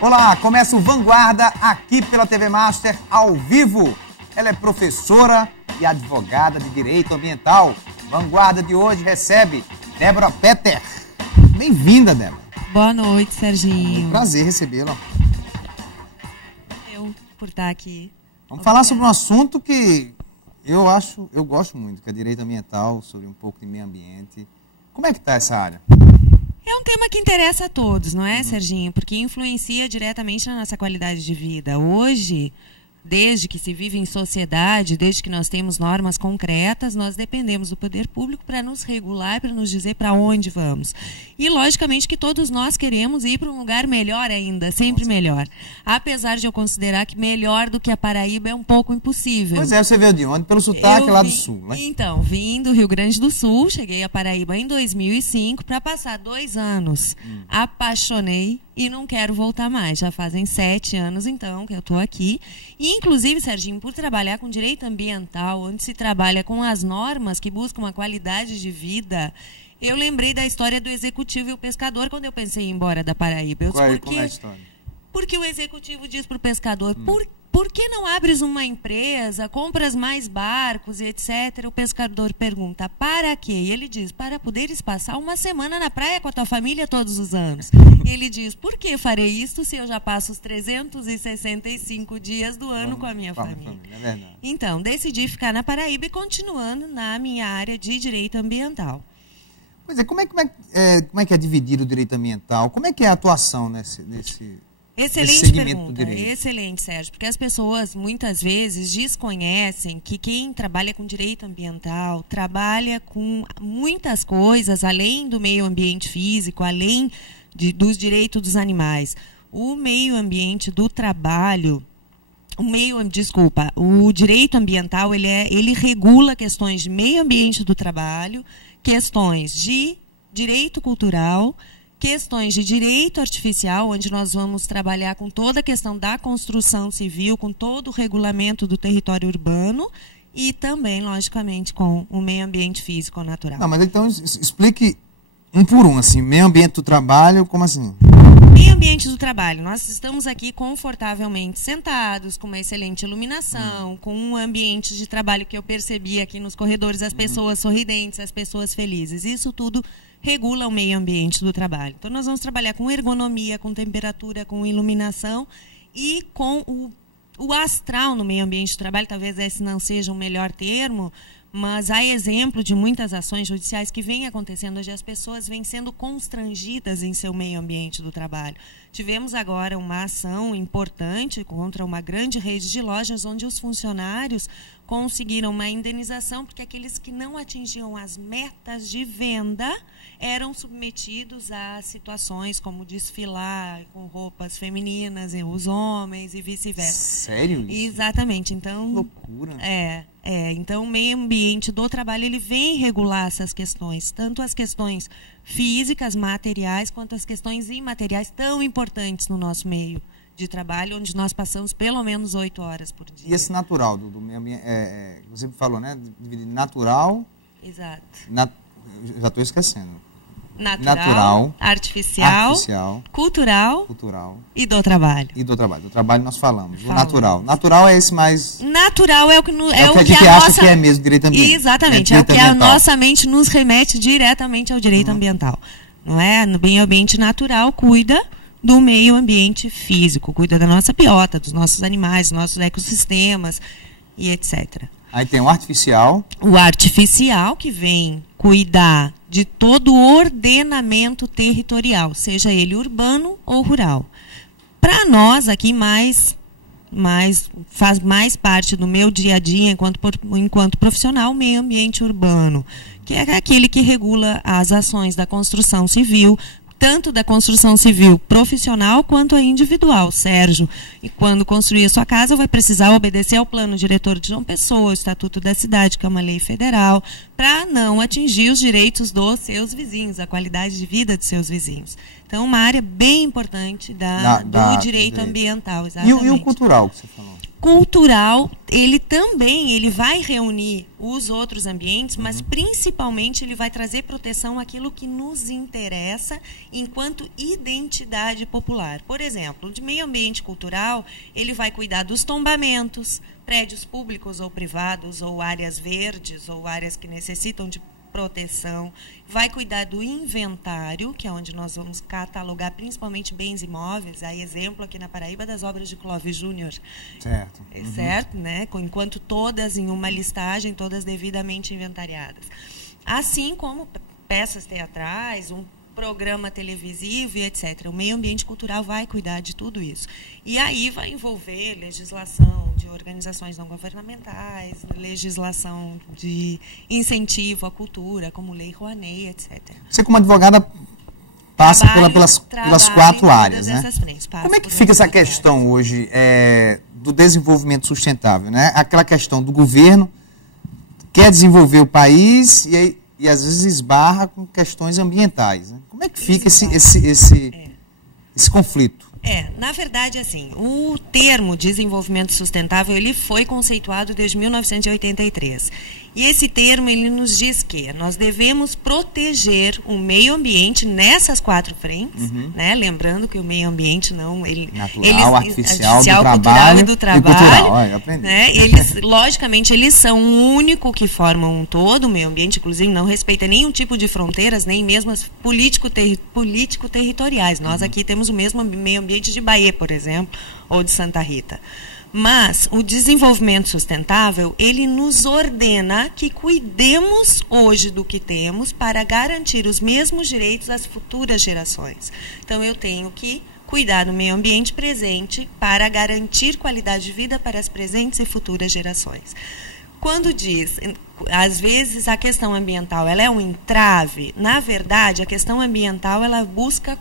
Olá, começa o Vanguarda aqui pela TV Master ao vivo. Ela é professora e advogada de Direito Ambiental. Vanguarda de hoje recebe Débora Petter. Bem-vinda, Débora. Boa noite, Serginho. É um prazer recebê-la. Eu, por estar aqui. Vamos falar sobre um assunto que eu gosto muito, que é Direito Ambiental, sobre um pouco de meio ambiente. Como é que está essa área? É um tema que interessa a todos, não é, Serginho? Porque influencia diretamente na nossa qualidade de vida. Hoje, desde que se vive em sociedade, desde que nós temos normas concretas, nós dependemos do poder público para nos regular, para nos dizer para onde vamos. E, logicamente, que todos nós queremos ir para um lugar melhor ainda, sempre melhor. Apesar de eu considerar que melhor do que a Paraíba é um pouco impossível. Pois é, você veio de onde? Pelo sotaque lá do Sul, né? Então, vim do Rio Grande do Sul, cheguei a Paraíba em 2005 para passar 2 anos. Apaixonei e não quero voltar mais. Já fazem 7 anos, então, que eu estou aqui. E, inclusive, Serginho, por trabalhar com direito ambiental, onde se trabalha com as normas que buscam uma qualidade de vida, eu lembrei da história do executivo e o pescador quando eu pensei em ir embora da Paraíba. Qual é a história? Porque o executivo diz para o pescador, por que não abres uma empresa, compras mais barcos e etc? O pescador pergunta, para quê? E ele diz, para poderes passar uma semana na praia com a tua família todos os anos. E ele diz, por que farei isto se eu já passo os 365 dias do ano com a minha família? É verdade. Então, decidi ficar na Paraíba e continuando na minha área de direito ambiental. Pois é, como é que é dividido o direito ambiental? Como é que é a atuação nesse Excelente pergunta, excelente, Sérgio, porque as pessoas muitas vezes desconhecem que quem trabalha com direito ambiental trabalha com muitas coisas, além do meio ambiente físico, além dos direitos dos animais. O meio ambiente do trabalho, o direito ambiental, ele regula questões de meio ambiente do trabalho, questões de direito cultural, questões de direito artificial, onde nós vamos trabalhar com toda a questão da construção civil, com todo o regulamento do território urbano e também, logicamente, com o meio ambiente físico natural. Não, mas então explique um por um, assim, meio ambiente do trabalho, como assim? Meio ambiente do trabalho. Nós estamos aqui confortavelmente sentados, com uma excelente iluminação, com um ambiente de trabalho que eu percebi aqui nos corredores, as pessoas sorridentes, as pessoas felizes. Isso tudo regula o meio ambiente do trabalho. Então, nós vamos trabalhar com ergonomia, com temperatura, com iluminação e com o astral no meio ambiente do trabalho. Talvez esse não seja o melhor termo, mas há exemplo de muitas ações judiciais que vêm acontecendo hoje. As pessoas vêm sendo constrangidas em seu meio ambiente do trabalho. Tivemos agora uma ação importante contra uma grande rede de lojas, onde os funcionários conseguiram uma indenização, porque aqueles que não atingiam as metas de venda eram submetidos a situações como desfilar com roupas femininas e os homens e vice-versa. Sério isso? Exatamente. Então, loucura. Então, o meio ambiente do trabalho, ele vem regular essas questões, tanto as questões físicas, materiais, quanto as questões imateriais, tão importantes no nosso meio de trabalho, onde nós passamos pelo menos 8 horas por dia. E esse natural do meio ambiente, você falou, né? Dividido natural. Exato. Já estou esquecendo. Natural, artificial, cultural e do trabalho. E do trabalho. Do trabalho nós falamos. O natural. Natural é esse mais... Natural é o que a gente acha que é mesmo direito ambiental. Exatamente. É o que a nossa mente nos remete diretamente ao direito ambiental. Não é? No meio ambiente natural, cuida do meio ambiente físico. Cuida da nossa biota, dos nossos animais, dos nossos ecossistemas e etc. Aí tem o artificial. O artificial, que vem cuidar de todo o ordenamento territorial, seja ele urbano ou rural. Para nós aqui, faz mais parte do meu dia a dia enquanto profissional, o meio ambiente urbano, que é aquele que regula as ações da construção civil, tanto da construção civil profissional quanto a individual. Sérgio, e quando construir a sua casa, vai precisar obedecer ao plano diretor de João Pessoa, o Estatuto da Cidade, que é uma lei federal, para não atingir os direitos dos seus vizinhos, a qualidade de vida dos seus vizinhos. Então, uma área bem importante do direito ambiental. Exatamente. E o cultural que você falou? cultural, ele também vai reunir os outros ambientes, mas principalmente ele vai trazer proteção àquilo que nos interessa enquanto identidade popular. Por exemplo, de meio ambiente cultural, ele vai cuidar dos tombamentos, prédios públicos ou privados, ou áreas verdes, ou áreas que necessitam de proteção, vai cuidar do inventário, que é onde nós vamos catalogar principalmente bens imóveis, aí exemplo aqui na Paraíba das obras de Clóvis Júnior. Certo. Certo, né? Enquanto todas em uma listagem, todas devidamente inventariadas. Assim como peças teatrais, um programa televisivo e etc. O meio ambiente cultural vai cuidar de tudo isso. E aí vai envolver legislação de organizações não governamentais, legislação de incentivo à cultura, como Lei Rouanet, etc. Você, como advogada, passa pelas 4 áreas, né? Frentes, como é que fica essa questão hoje do desenvolvimento sustentável, né? Aquela questão do governo quer desenvolver o país e às vezes esbarra com questões ambientais, né? Como é que fica esse conflito? Na verdade, assim, o termo desenvolvimento sustentável, ele foi conceituado desde 1983. E esse termo, ele nos diz que nós devemos proteger o meio ambiente nessas 4 frentes, né? Lembrando que o meio ambiente não... Natural, artificial, do trabalho, e cultural. Eu aprendi. Né? Logicamente, eles são um único que formam um todo, o meio ambiente, inclusive, não respeita nenhum tipo de fronteiras, nem mesmo as político-territoriais. Nós aqui temos o mesmo meio ambiente de Bahia, por exemplo, ou de Santa Rita. Mas o desenvolvimento sustentável, ele nos ordena que cuidemos hoje do que temos para garantir os mesmos direitos às futuras gerações. Então, eu tenho que cuidar do meio ambiente presente para garantir qualidade de vida para as presentes e futuras gerações. Quando diz, às vezes, a questão ambiental ela é um entrave, na verdade, a questão ambiental ela busca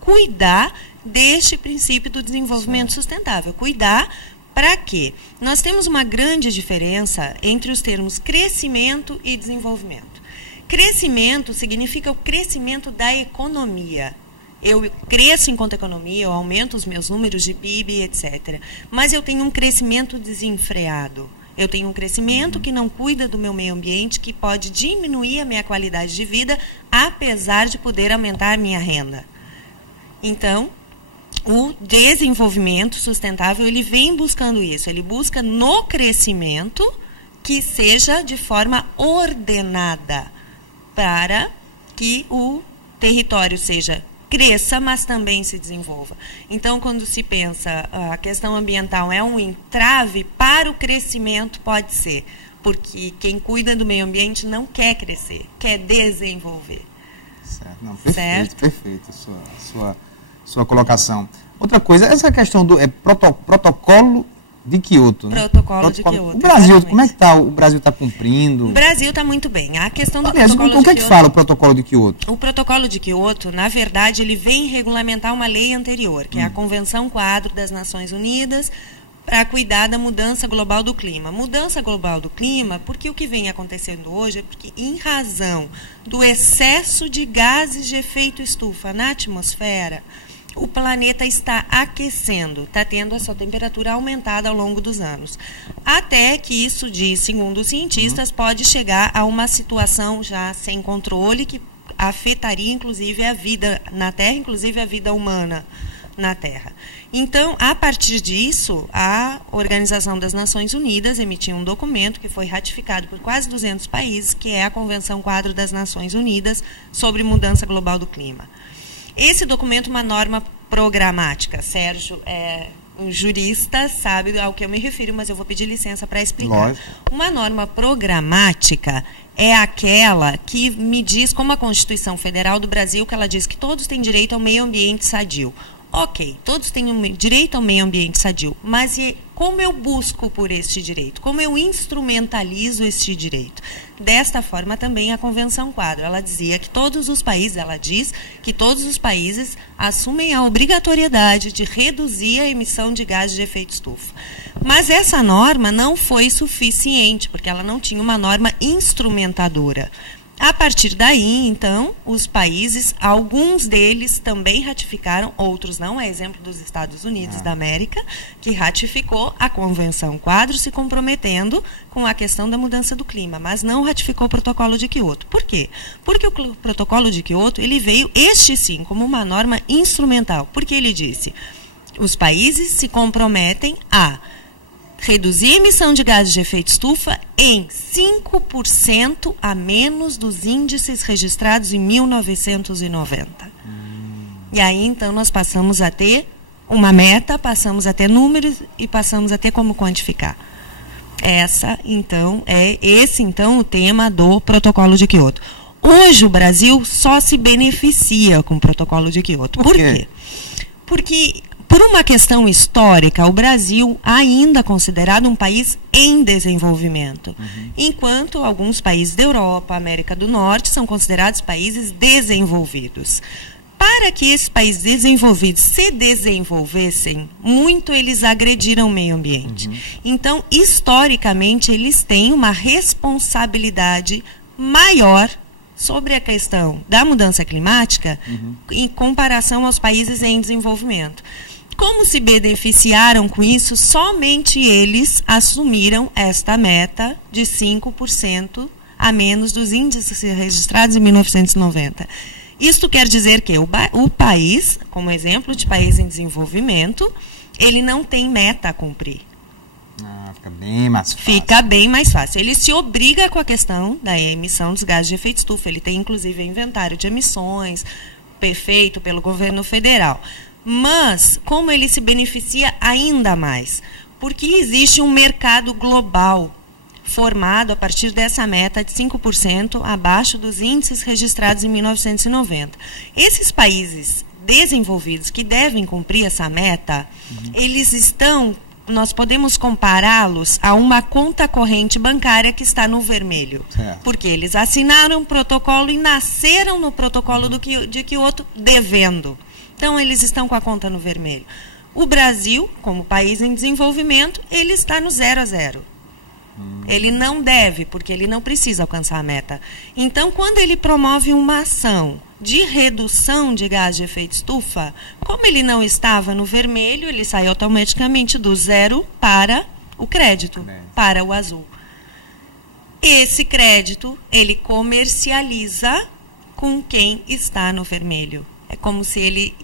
cuidar deste princípio do desenvolvimento sustentável. Cuidar para quê? Nós temos uma grande diferença entre os termos crescimento e desenvolvimento. Crescimento significa o crescimento da economia. Eu cresço enquanto economia, eu aumento os meus números de PIB, etc. Mas eu tenho um crescimento desenfreado. Eu tenho um crescimento que não cuida do meu meio ambiente, que pode diminuir a minha qualidade de vida, apesar de poder aumentar a minha renda. Então, o desenvolvimento sustentável, ele vem buscando isso. Ele busca no crescimento que seja de forma ordenada, para que o território cresça, mas também se desenvolva. Então, quando se pensa a questão ambiental é um entrave para o crescimento, pode ser, porque quem cuida do meio ambiente não quer crescer, quer desenvolver. Certo. Não, perfeito sua colocação. Outra coisa, essa questão do protocolo de Kyoto. Né? Protocolo de Kyoto. O Brasil, exatamente. Como é que está? O Brasil está cumprindo? O Brasil está muito bem. A questão do protocolo de Kyoto... O que é que fala o protocolo de Kyoto? O protocolo de Kyoto, na verdade, ele vem regulamentar uma lei anterior, que é a Convenção Quadro das Nações Unidas, para cuidar da mudança global do clima. Mudança global do clima, porque o que vem acontecendo hoje é porque, em razão do excesso de gases de efeito estufa na atmosfera, o planeta está aquecendo, está tendo a sua temperatura aumentada ao longo dos anos. Até que isso, segundo os cientistas, pode chegar a uma situação já sem controle, que afetaria, inclusive, a vida na Terra, inclusive a vida humana na Terra. Então, a partir disso, a Organização das Nações Unidas emitiu um documento que foi ratificado por quase 200 países, que é a Convenção Quadro das Nações Unidas sobre Mudança Global do Clima. Esse documento é uma norma programática. Sérgio é um jurista, sabe ao que eu me refiro, mas eu vou pedir licença para explicar. Lógico. Uma norma programática é aquela que me diz, como a Constituição Federal do Brasil, que ela diz que todos têm direito ao meio ambiente sadio. Ok, todos têm direito ao meio ambiente sadio, mas como eu busco por este direito? Como eu instrumentalizo este direito? Desta forma também a Convenção Quadro, ela dizia que todos os países, ela diz que todos os países assumem a obrigatoriedade de reduzir a emissão de gases de efeito estufa. Mas essa norma não foi suficiente, porque ela não tinha uma norma instrumentadora. A partir daí, então, os países, alguns deles também ratificaram, outros não, é exemplo dos Estados Unidos da América, que ratificou a Convenção Quadro, se comprometendo com a questão da mudança do clima, mas não ratificou o Protocolo de Quioto. Por quê? Porque o Protocolo de Quioto, ele veio, este sim, como uma norma instrumental, porque ele disse, os países se comprometem a reduzir a emissão de gases de efeito estufa em 5% a menos dos índices registrados em 1990. E aí, então, nós passamos a ter uma meta, passamos a ter números e passamos a ter como quantificar. Esse, então, o tema do Protocolo de Quioto. Hoje, o Brasil só se beneficia com o Protocolo de Quioto. Por quê? Porque, por uma questão histórica, o Brasil ainda é considerado um país em desenvolvimento, enquanto alguns países da Europa, América do Norte, são considerados países desenvolvidos. Para que esses países desenvolvidos se desenvolvessem, muito eles agrediram o meio ambiente. Então, historicamente, eles têm uma responsabilidade maior sobre a questão da mudança climática em comparação aos países em desenvolvimento. Como se beneficiaram com isso? Somente eles assumiram esta meta de 5% a menos dos índices registrados em 1990. Isto quer dizer que o país, como exemplo de país em desenvolvimento, ele não tem meta a cumprir. Fica bem mais fácil. Fica bem mais fácil. Ele se obriga com a questão da emissão dos gases de efeito estufa. Ele tem, inclusive, inventário de emissões, feito pelo governo federal. Mas, como ele se beneficia ainda mais? Porque existe um mercado global formado a partir dessa meta de 5% abaixo dos índices registrados em 1990. Esses países desenvolvidos que devem cumprir essa meta, eles estão, nós podemos compará-los a uma conta corrente bancária que está no vermelho. Porque eles assinaram o protocolo e nasceram no protocolo de Quioto devendo. Então, eles estão com a conta no vermelho. O Brasil, como país em desenvolvimento, ele está no 0 a 0. Ele não deve, porque ele não precisa alcançar a meta. Então, quando ele promove uma ação de redução de gás de efeito estufa, como ele não estava no vermelho, ele sai automaticamente do 0 para o crédito, para o azul. Esse crédito, ele comercializa com quem está no vermelho. É como se ele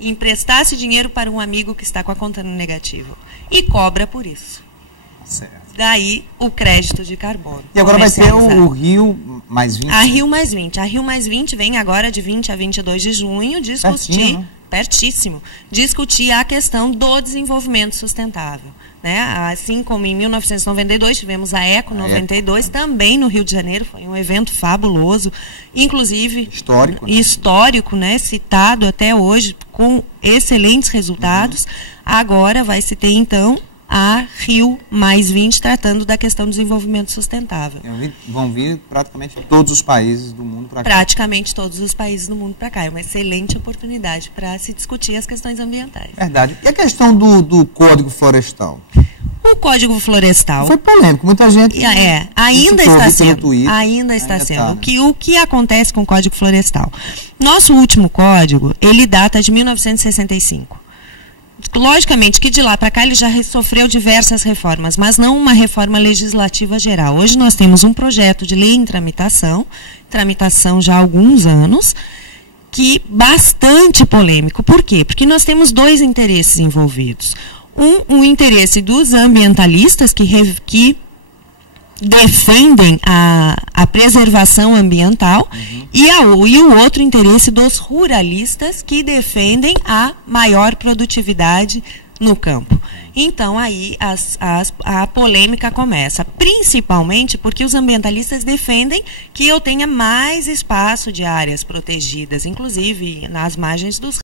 emprestasse dinheiro para um amigo que está com a conta no negativo. E cobra por isso. Certo. Daí o crédito de carbono. E agora vai ter o Rio Mais 20? A Rio Mais 20. A Rio Mais 20 vem agora de 20 a 22 de junho discutir, pertíssimo, discutir a questão do desenvolvimento sustentável. Né? Assim como em 1992 tivemos a Eco 92, também no Rio de Janeiro, foi um evento fabuloso, inclusive histórico, né? Citado até hoje, com excelentes resultados. Agora vai se ter, então, a Rio Mais 20, tratando da questão do desenvolvimento sustentável. Vão vir praticamente todos os países do mundo para cá. Praticamente todos os países do mundo para cá. É uma excelente oportunidade para se discutir as questões ambientais. Verdade. E a questão do Código Florestal? O Código Florestal... Foi polêmico, muita gente... ainda está sendo. Ainda está sendo. O que acontece com o Código Florestal? Nosso último código, ele data de 1965. Logicamente que de lá para cá ele já sofreu diversas reformas, mas não uma reforma legislativa geral. Hoje nós temos um projeto de lei em tramitação já há alguns anos, que bastante polêmico. Por quê? Porque nós temos dois interesses envolvidos. Um interesse dos ambientalistas que defendem a preservação ambiental e o outro interesse dos ruralistas que defendem a maior produtividade no campo. Então, aí a polêmica começa, principalmente porque os ambientalistas defendem que eu tenha mais espaço de áreas protegidas, inclusive nas margens dos